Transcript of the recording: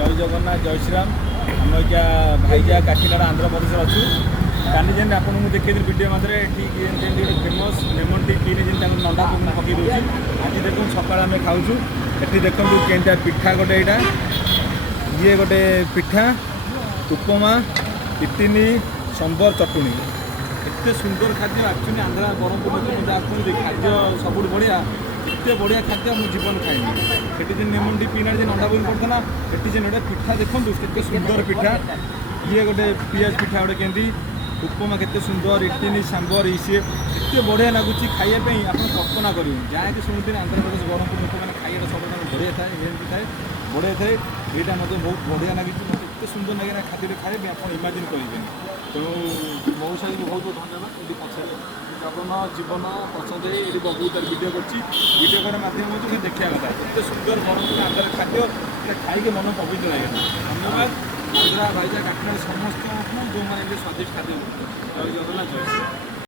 जय जगन्नाथ जय श्रीराम आम क्या भाईजा काठीनाड़ आंध्र प्रदेश अच्छु काली जेन आपको देखिए वीडियो मध्य गोटे फेमस लेमन टी पीने जेन नंदा पकई दूसरी आज देखो सका आम खाऊँ ये देखो केनटा पिठा गोटे यहाँ ये गोटे पिठा उपमा इटिनी संबर चटुणी एत सुंदर खाद्य एक्चुअली आंध्रा ब्रह्मपुर लोग आसुँच खाद्य सब बढ़िया एत बढ़िया खाद्य मुझे जीवन खाइनी से जेन लेमन टी पीना जेन अंडा बोल पड़ता ये जेन गोटे पिठा देखो के सुंदर पिठा ये गोटे पियाज पिठा गोटे केमती उपमा केते सुंदर इटिनी सांबर सी एत बढ़िया लगुच खायापी आप कल्पना करेंगे जहाँकि शुणुते आंध्र प्रदेश ब्रह्मपुर लोक मैंने खाइबा सब बढ़िया थाए हेल्दी थाए बढ़िया थाए यहाँ मतलब बहुत बढ़िया लगी मतलब एत सुंदर लगे खाद्य खाइबे आप इमाजिन करेंगे तेणु मौसा भी बहुत बहुत धन्यवाद ये पचारे जगन जीवन पसंद है ये बबू तार वीडियो करडियो कर मध्यम हो देखा कथा एत सुंदर ब्रह्मपुर आंध्र खाद्य खाई मन पवित्र लगे धन्यवाद आंध्रा भाईजा काठिनाड़ समस्त जो मैंने स्वादिष्ट खाद्य जय जगन्नाथ जय श्री